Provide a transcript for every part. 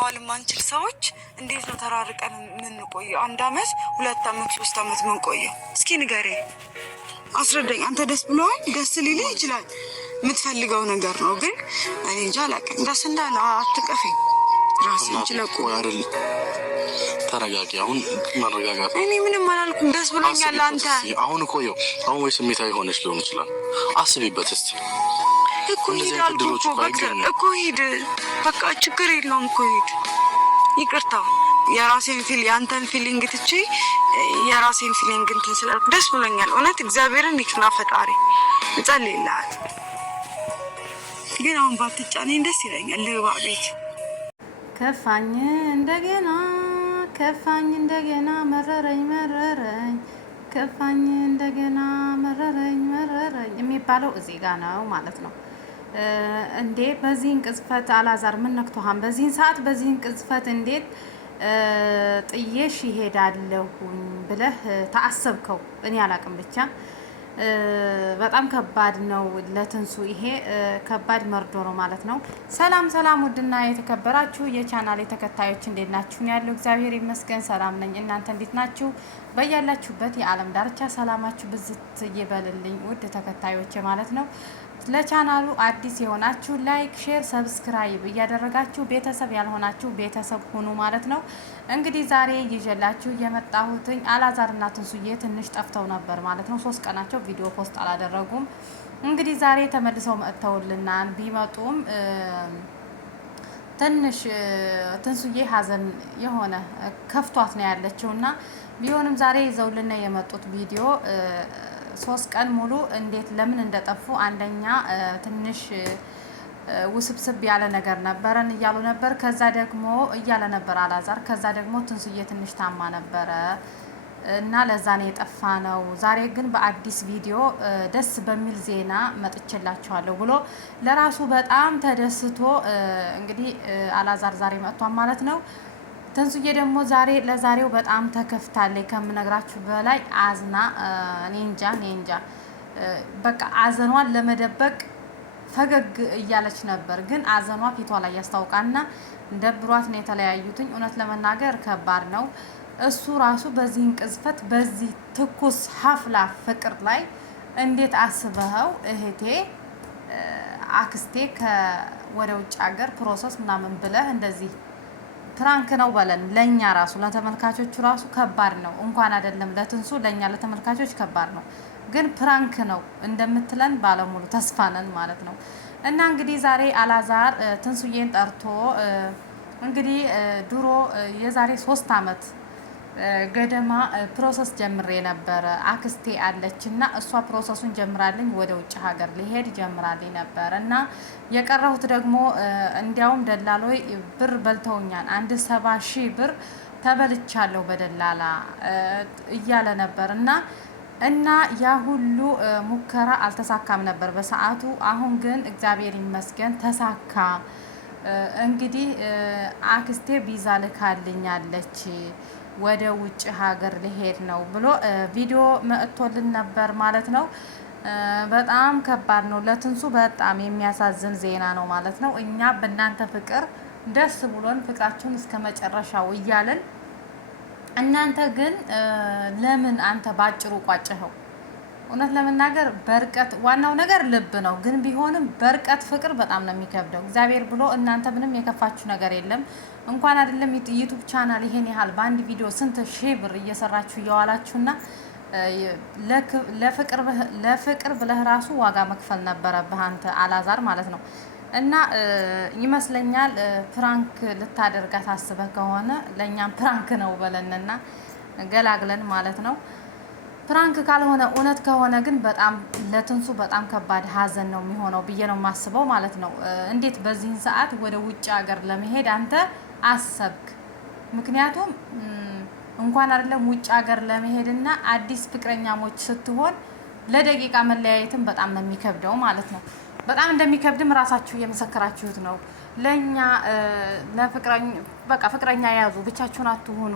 መዋል ማንችል ሰዎች እንዴት ነው ተራርቀን የምንቆየው? 1 አመት 2 አመት 3 አመት ምን ቆየው? እስኪ ንገሬ፣ አስረዳኝ። አንተ ደስ ብሎሃል? ደስ ሊልህ ይችላል፣ የምትፈልገው ነገር ነው። ግን እኔ እንጃ አላውቅም። ደስ እንዳለ አትቀፊኝ። ራስን ችለቁ አይደል? ተረጋጊ። አሁን መረጋጋት። እኔ ምንም አላልኩም። ደስ ብሎኛል። አንተ አሁን እኮ አሁን ወይ ስሜታዊ ሆነሽ ሊሆን ይችላል። አስቢበት እስቲ እኮ ሂድ፣ በቃ ችግር የለውም እኮ ሂድ። ይቅርታ የራሴን የአንተን ፊሊንግ ትቼ የራሴን ፊሊንግ እንትን ስላልኩ ደስ ብሎኛል። እውነት እግዚአብሔርን ይክና ፈጣሪ እጸልይልሃል። ግን አሁን ባትጫነኝ ደስ ይለኛል። ልግባ ቤት። ከፋኝ እንደገና ከፋኝ እንደገና መረረኝ ከፋኝ እንደገና መረረኝ የሚባለው እዚህ ጋር ነው ማለት ነው። እንዴ በዚህን ቅጽበት አላዛር ምን ነክቶሃን? በዚህን ሰዓት በዚህን ቅጽበት እንዴት ጥዬሽ ይሄዳለሁኝ ብለህ ታሰብከው? እኔ አላቅም። ብቻ በጣም ከባድ ነው ለትንሱ። ይሄ ከባድ መርዶ ነው ማለት ነው። ሰላም ሰላም፣ ውድና የተከበራችሁ የቻናሌ ተከታዮች እንዴት ናችሁ? ያለው እግዚአብሔር ይመስገን ሰላም ነኝ። እናንተ እንዴት ናችሁ? በያላችሁበት የዓለም ዳርቻ ሰላማችሁ ብዝት ይበልልኝ ውድ ተከታዮች ማለት ነው። ለቻናሉ አዲስ የሆናችሁ ላይክ፣ ሼር፣ ሰብስክራይብ እያደረጋችሁ ቤተሰብ ያልሆናችሁ ቤተሰብ ሁኑ ማለት ነው። እንግዲህ ዛሬ ይዤላችሁ የመጣሁትኝ አላዛርና ትንሱዬ ትንሽ ጠፍተው ነበር ማለት ነው። 3 ቀናቸው ቪዲዮ ፖስት አላደረጉም። እንግዲህ ዛሬ ተመልሰው መጥተውልናል። ቢመጡም ትንሽ ትንሱዬ ሀዘን የሆነ ከፍቷት ነው ያለችውና ቢሆንም ዛሬ ይዘውልና የመጡት ቪዲዮ 3 ቀን ሙሉ እንዴት ለምን እንደጠፉ አንደኛ ትንሽ ውስብስብ ያለ ነገር ነበረን እያሉ ነበር። ከዛ ደግሞ እያለ ነበር አላዛር። ከዛ ደግሞ ትንሱዬ ትንሽ ታማ ነበረ እና ለዛ ነው የጠፋ ነው። ዛሬ ግን በአዲስ ቪዲዮ ደስ በሚል ዜና መጥቼላችኋለሁ ብሎ ለራሱ በጣም ተደስቶ እንግዲህ አላዛር ዛሬ መጥቷል ማለት ነው። ትንሱዬ ደግሞ ለዛሬው በጣም ተከፍታለች ከምነግራችሁ በላይ አዝና እኔ እንጃ በቃ አዘኗን ለመደበቅ ፈገግ እያለች ነበር። ግን አዘኗ ፊቷ ላይ ያስታውቃልና ደብሯት ነው የተለያዩትኝ። እውነት ለመናገር ከባድ ነው። እሱ ራሱ በዚህን ቅዝፈት በዚህ ትኩስ ሀፍላ ፍቅር ላይ እንዴት አስበኸው እህቴ አክስቴ ወደ ውጭ ሀገር ፕሮሰስ ምናምን ብለህ እንደዚህ ፕራንክ ነው በለን። ለኛ ራሱ ለተመልካቾቹ ራሱ ከባድ ነው። እንኳን አይደለም ለትንሱ ለኛ ለተመልካቾች ከባድ ነው። ግን ፕራንክ ነው እንደምትለን ባለሙሉ ተስፋ ነን ማለት ነው። እና እንግዲህ ዛሬ አላዛር ትንሱዬን ጠርቶ እንግዲህ ድሮ የዛሬ 3 አመት ገደማ ፕሮሰስ ጀምሬ ነበረ። አክስቴ አለችና እሷ ፕሮሰሱን ጀምራልኝ ወደ ውጭ ሀገር ሊሄድ ጀምራልኝ ነበር እና የቀረሁት ደግሞ እንዲያውም ደላሎይ ብር በልተውኛል። 70,000 ብር ተበልቻለሁ በደላላ እያለ ነበር እና ያ ሁሉ ሙከራ አልተሳካም ነበር በሰዓቱ። አሁን ግን እግዚአብሔር ይመስገን ተሳካ። እንግዲህ አክስቴ ቪዛ ልካልኛለች ወደ ውጭ ሀገር ሊሄድ ነው ብሎ ቪዲዮ መጥቶልን ነበር ማለት ነው። በጣም ከባድ ነው ለትንሱ፣ በጣም የሚያሳዝን ዜና ነው ማለት ነው። እኛ በእናንተ ፍቅር ደስ ብሎን ፍቅራችሁን እስከ መጨረሻው እያልን እናንተ ግን ለምን አንተ ባጭሩ ቋጨኸው? እውነት ለመናገር በርቀት ዋናው ነገር ልብ ነው። ግን ቢሆንም በርቀት ፍቅር በጣም ነው የሚከብደው። እግዚአብሔር ብሎ እናንተ ምንም የከፋችሁ ነገር የለም። እንኳን አይደለም ዩቲዩብ ቻናል ይሄን ያህል በአንድ ቪዲዮ ስንት ሺህ ብር እየሰራችሁ እየዋላችሁና ለፍቅር ብለህ ራሱ ዋጋ መክፈል ነበረብህ አንተ አላዛር ማለት ነው። እና ይመስለኛል ፕራንክ ልታደርጋት አስበህ ከሆነ ለእኛም ፕራንክ ነው በለንና ገላግለን ማለት ነው። ፕራንክ ካልሆነ እውነት ከሆነ ግን በጣም ለትንሱ በጣም ከባድ ሀዘን ነው የሚሆነው ብዬ ነው የማስበው ማለት ነው። እንዴት በዚህን ሰዓት ወደ ውጭ ሀገር ለመሄድ አንተ አሰብክ? ምክንያቱም እንኳን አይደለም ውጭ ሀገር ለመሄድና አዲስ ፍቅረኛሞች ስትሆን ለደቂቃ መለያየትም በጣም ነው የሚከብደው ማለት ነው። በጣም እንደሚከብድም ራሳችሁ የመሰከራችሁት ነው። ለኛ ፍቅረኛ ያዙ ብቻችሁን አትሆኑ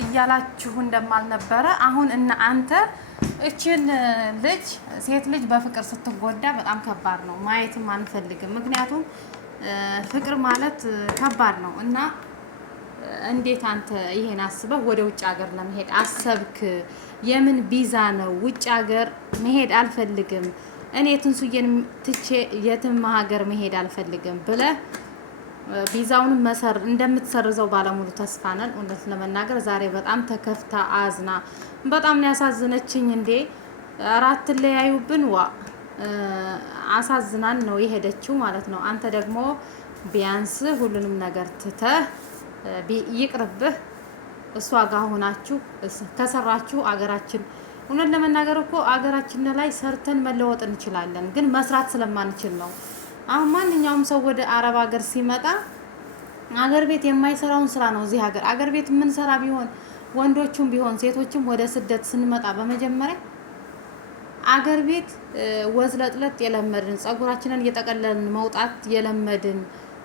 እያላችሁ እንደማልነበረ አሁን እና አንተ እችን ልጅ ሴት ልጅ በፍቅር ስትጎዳ በጣም ከባድ ነው፣ ማየትም አንፈልግም። ምክንያቱም ፍቅር ማለት ከባድ ነው እና እንዴት አንተ ይሄን አስበህ ወደ ውጭ ሀገር ለመሄድ አሰብክ? የምን ቪዛ ነው? ውጭ ሀገር መሄድ አልፈልግም እኔ ትንሱዬን ትቼ የትም ሀገር መሄድ አልፈልግም ብለህ ቪዛውን እንደምትሰርዘው ባለሙሉ ተስፋ ነን። እውነት ለመናገር ዛሬ በጣም ተከፍታ አዝና በጣም ነው ያሳዝነችኝ። እንዴ አራት ለያዩብን ዋ አሳዝናን ነው የሄደችው ማለት ነው። አንተ ደግሞ ቢያንስ ሁሉንም ነገር ትተህ ይቅርብህ እሷ ጋር ሆናችሁ ከሰራችሁ አገራችን እውነት ለመናገር እኮ አገራችን ላይ ሰርተን መለወጥ እንችላለን፣ ግን መስራት ስለማንችል ነው። አሁን ማንኛውም ሰው ወደ አረብ ሀገር ሲመጣ አገር ቤት የማይሰራውን ስራ ነው እዚህ ሀገር አገር ቤት የምንሰራ ቢሆን ወንዶቹም ቢሆን ሴቶችም ወደ ስደት ስንመጣ በመጀመሪያ አገር ቤት ወዝለጥለጥ የለመድን ጸጉራችንን እየጠቀለልን መውጣት የለመድን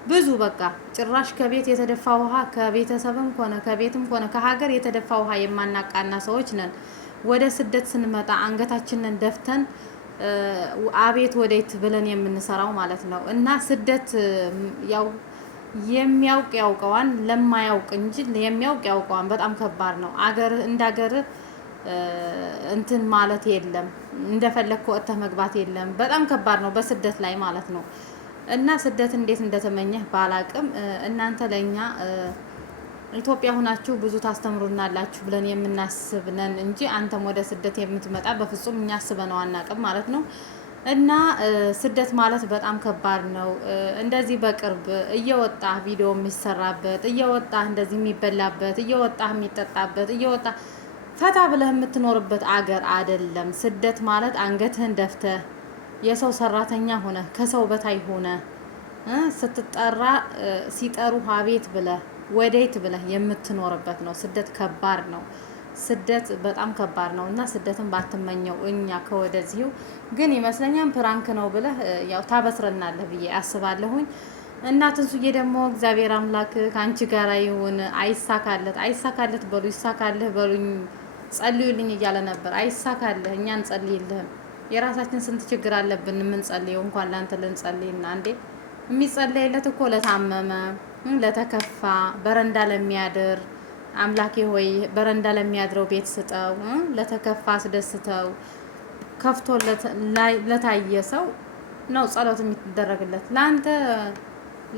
ብዙ በቃ ጭራሽ ከቤት የተደፋ ውሃ ከቤተሰብም ሆነ ከቤትም ሆነ ከሀገር የተደፋ ውሃ የማናቃና ሰዎች ነን። ወደ ስደት ስንመጣ አንገታችንን ደፍተን አቤት ወዴት ብለን የምንሰራው ማለት ነው። እና ስደት ያው የሚያውቅ ያውቀዋን ለማያውቅ እንጂ የሚያውቅ ያውቀዋን በጣም ከባድ ነው። አገር እንዳገር እንትን ማለት የለም እንደፈለግከ ወጥተህ መግባት የለም። በጣም ከባድ ነው በስደት ላይ ማለት ነው። እና ስደት እንዴት እንደተመኘህ ባላቅም እናንተ ለኛ ኢትዮጵያ ሆናችሁ ብዙ ታስተምሩናላችሁ ብለን የምናስብ ነን እንጂ አንተም ወደ ስደት የምትመጣ በፍጹም እኛ አስበነው አናቅም ማለት ነው። እና ስደት ማለት በጣም ከባድ ነው። እንደዚህ በቅርብ እየወጣህ ቪዲዮ የሚሰራበት እየወጣህ እንደዚህ የሚበላበት እየወጣህ የሚጠጣበት እየወጣህ ፈታ ብለህ የምትኖርበት አገር አይደለም። ስደት ማለት አንገትህን ደፍተህ የሰው ሰራተኛ ሆነ ከሰው በታይ ሆነ ስትጠራ ሲጠሩ አቤት ብለህ ወዴት ብለህ የምትኖርበት ነው። ስደት ከባድ ነው። ስደት በጣም ከባድ ነው እና ስደትን ባትመኘው እኛ ከወደዚሁ ግን ይመስለኛል ፕራንክ ነው ብለህ ያው ታበስረናለህ ብዬ አስባለሁኝ። እና ትንሱዬ ደግሞ እግዚአብሔር አምላክ ከአንቺ ጋር ይሁን። አይሳካለት በሉ ይሳካልህ በሉኝ ጸልዩልኝ እያለ ነበር። አይሳካልህ እኛ እንጸልይልህም። የራሳችን ስንት ችግር አለብን የምንጸልየው እንኳን ላንተ ልንጸልይና እንዴ የሚጸለይለት እኮ ለታመመ ለተከፋ በረንዳ ለሚያድር አምላኬ ሆይ በረንዳ ለሚያድረው ቤት ስጠው፣ ለተከፋ አስደስተው፣ ከፍቶ ለታየ ሰው ነው ጸሎት የሚደረግለት። ለአንተ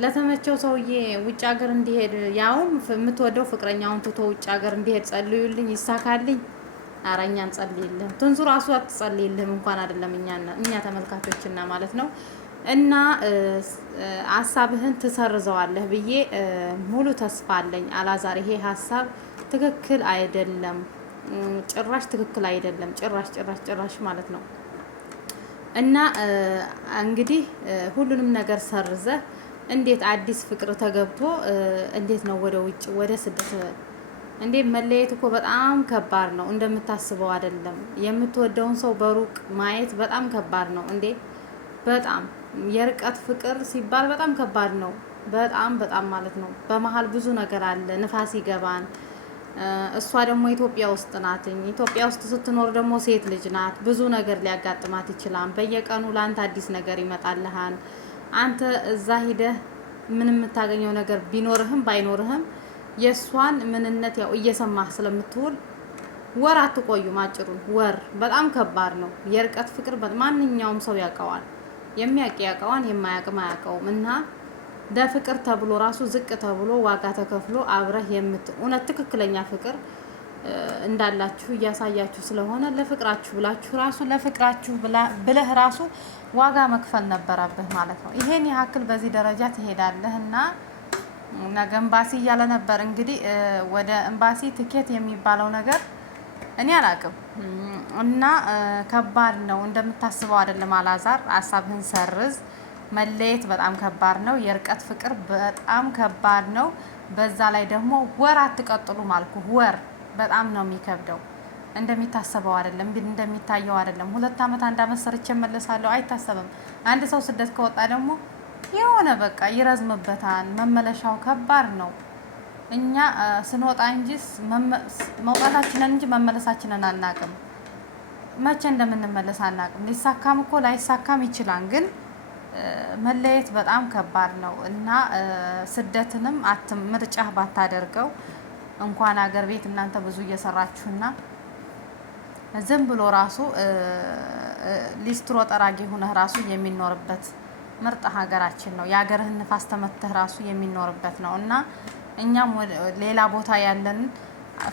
ለተመቸው ሰውዬ ውጭ ሀገር እንዲሄድ ያውም የምትወደው ፍቅረኛውን ትቶ ውጭ ሀገር እንዲሄድ ጸልዩልኝ ይሳካልኝ። ኧረ እኛ እንጸልይልህም። ትንሱ ራሱ አትጸልይልህም እንኳን አይደለም እኛ ተመልካቾችና ማለት ነው። እና ሀሳብህን ትሰርዘዋለህ ብዬ ሙሉ ተስፋ አለኝ አላዛር። ይሄ ሀሳብ ትክክል አይደለም፣ ጭራሽ ትክክል አይደለም፣ ጭራሽ ማለት ነው። እና እንግዲህ ሁሉንም ነገር ሰርዘህ እንዴት አዲስ ፍቅር ተገብቶ እንዴት ነው ወደ ውጭ ወደ ስደት እንዴ? መለየት እኮ በጣም ከባድ ነው፣ እንደምታስበው አይደለም። የምትወደውን ሰው በሩቅ ማየት በጣም ከባድ ነው እንዴ! በጣም የርቀት ፍቅር ሲባል በጣም ከባድ ነው። በጣም ማለት ነው። በመሀል ብዙ ነገር አለ፣ ንፋስ ይገባን። እሷ ደግሞ ኢትዮጵያ ውስጥ ናትኝ። ኢትዮጵያ ውስጥ ስትኖር ደግሞ ሴት ልጅ ናት። ብዙ ነገር ሊያጋጥማት ይችላል። በየቀኑ ለአንተ አዲስ ነገር ይመጣልሃል። አንተ እዛ ሂደህ ምን የምታገኘው ነገር ቢኖርህም ባይኖርህም የእሷን ምንነት ያው እየሰማህ ስለምትውል ወር አትቆዩም። አጭሩን ወር በጣም ከባድ ነው። የርቀት ፍቅር ማንኛውም ሰው ያውቀዋል። የሚያውቅ ያውቀዋን፣ የማያውቅም አያውቀውም። እና ለፍቅር ተብሎ ራሱ ዝቅ ተብሎ ዋጋ ተከፍሎ አብረህ እውነት ትክክለኛ ፍቅር እንዳላችሁ እያሳያችሁ ስለሆነ ለፍቅራችሁ ብላችሁ ራሱ ለፍቅራችሁ ብለህ ራሱ ዋጋ መክፈል ነበረብህ ማለት ነው። ይሄን ያክል በዚህ ደረጃ ትሄዳለህ እና ነገ ኤምባሲ እያለ ነበር እንግዲህ ወደ ኤምባሲ ትኬት የሚባለው ነገር እኔ አላውቅም። እና ከባድ ነው፣ እንደምታስበው አይደለም አላዛር። ሀሳብህን ሰርዝ። መለየት በጣም ከባድ ነው። የርቀት ፍቅር በጣም ከባድ ነው። በዛ ላይ ደግሞ ወር አትቀጥሉም አልኩህ። ወር በጣም ነው የሚከብደው። እንደሚታሰበው አይደለም፣ እንደሚታየው አይደለም። 2 ዓመት 1 ዓመት ሰርቼ እመለሳለሁ አይታሰብም። አንድ ሰው ስደት ከወጣ ደግሞ የሆነ በቃ ይረዝምበታል። መመለሻው ከባድ ነው። እኛ ስንወጣ እንጂ መውጣታችንን እንጂ መመለሳችንን አናቅም። መቼ እንደምንመለስ አናቅም። ሊሳካም እኮ ላይሳካም ይችላል። ግን መለየት በጣም ከባድ ነው እና ስደትንም ምርጫ ባታደርገው እንኳን ሀገር ቤት እናንተ ብዙ እየሰራችሁና ዝም ብሎ ራሱ ሊስትሮ ጠራጊ ሆነህ ራሱ የሚኖርበት ምርጥ ሀገራችን ነው። የሀገርህን ንፋስ ተመተህ ራሱ የሚኖርበት ነው እና እኛም ሌላ ቦታ ያለን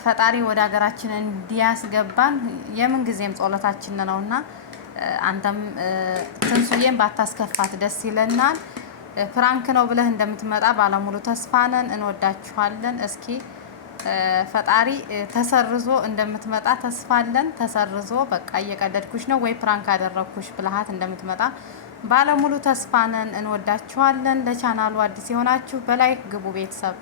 ፈጣሪ ወደ ሀገራችን እንዲያስገባን የምን ጊዜም ጸሎታችን ነውና አንተም ትንሱዬን ባታስከፋት ደስ ይለናል። ፍራንክ ነው ብለህ እንደምትመጣ ባለሙሉ ተስፋ ነን። እንወዳችኋለን። እስኪ ፈጣሪ ተሰርዞ እንደምትመጣ ተስፋ አለን። ተሰርዞ በቃ እየቀደድኩሽ ነው ወይ ፕራንክ አደረግኩሽ ብልሃት እንደምትመጣ ባለሙሉ ተስፋ ነን። እንወዳችኋለን። ለቻናሉ አዲስ የሆናችሁ በላይክ ግቡ ቤተሰብ